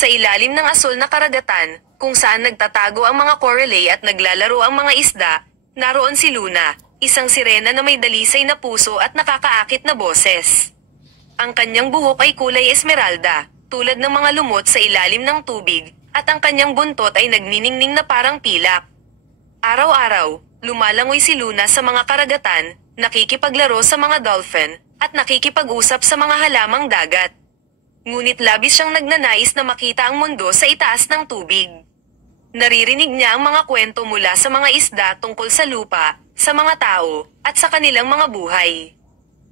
Sa ilalim ng asul na karagatan, kung saan nagtatago ang mga coralay at naglalaro ang mga isda, naroon si Luna, isang sirena na may dalisay na puso at nakakaakit na boses. Ang kanyang buhok ay kulay esmeralda, tulad ng mga lumot sa ilalim ng tubig, at ang kanyang buntot ay nagniningning na parang pilak. Araw-araw, lumalangoy si Luna sa mga karagatan, nakikipaglaro sa mga dolphin, at nakikipag-usap sa mga halamang dagat. Ngunit labis siyang nagnanais na makita ang mundo sa itaas ng tubig. Naririnig niya ang mga kwento mula sa mga isda tungkol sa lupa, sa mga tao, at sa kanilang mga buhay.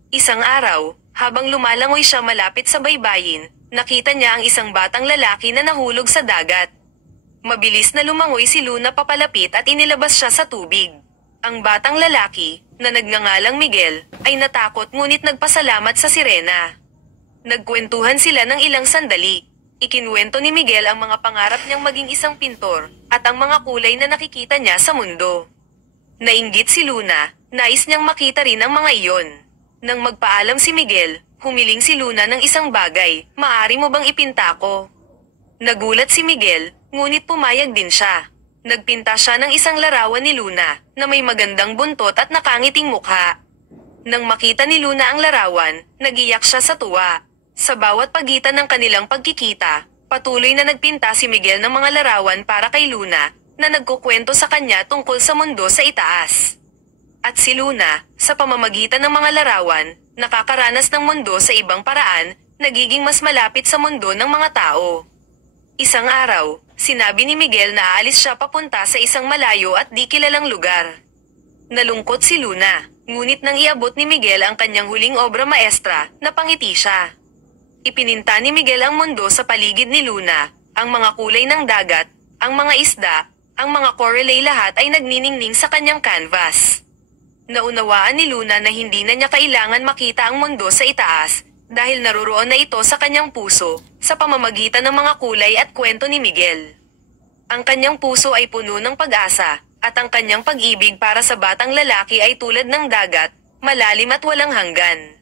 Isang araw, habang lumalangoy siya malapit sa baybayin, nakita niya ang isang batang lalaki na nahulog sa dagat. Mabilis na lumangoy si Luna papalapit at inilabas siya sa tubig. Ang batang lalaki, na nagngangalang Miguel, ay natakot ngunit nagpasalamat sa sirena. Nagkwentuhan sila ng ilang sandali. Ikinuwento ni Miguel ang mga pangarap niyang maging isang pintor, at ang mga kulay na nakikita niya sa mundo. Nainggit si Luna, nais niyang makita rin ang mga iyon. Nang magpaalam si Miguel, humiling si Luna ng isang bagay, "Maaari mo bang ipinta ko?" Nagulat si Miguel, ngunit pumayag din siya. Nagpinta siya ng isang larawan ni Luna, na may magandang buntot at nakangiting mukha. Nang makita ni Luna ang larawan, nagiyak siya sa tuwa. Sa bawat pagitan ng kanilang pagkikita, patuloy na nagpinta si Miguel ng mga larawan para kay Luna, na nagkukwento sa kanya tungkol sa mundo sa itaas. At si Luna, sa pamamagitan ng mga larawan, nakakaranas ng mundo sa ibang paraan, nagiging mas malapit sa mundo ng mga tao. Isang araw, sinabi ni Miguel na aalis siya papunta sa isang malayo at di kilalang lugar. Nalungkot si Luna, ngunit nang iabot ni Miguel ang kanyang huling obra maestra, napangiti siya. Ipininta ni Miguel ang mundo sa paligid ni Luna, ang mga kulay ng dagat, ang mga isda, ang mga coralay, lahat ay nagniningning sa kanyang canvas. Naunawaan ni Luna na hindi na niya kailangan makita ang mundo sa itaas, dahil naroroon na ito sa kanyang puso, sa pamamagitan ng mga kulay at kwento ni Miguel. Ang kanyang puso ay puno ng pag-asa, at ang kanyang pag-ibig para sa batang lalaki ay tulad ng dagat, malalim at walang hanggan.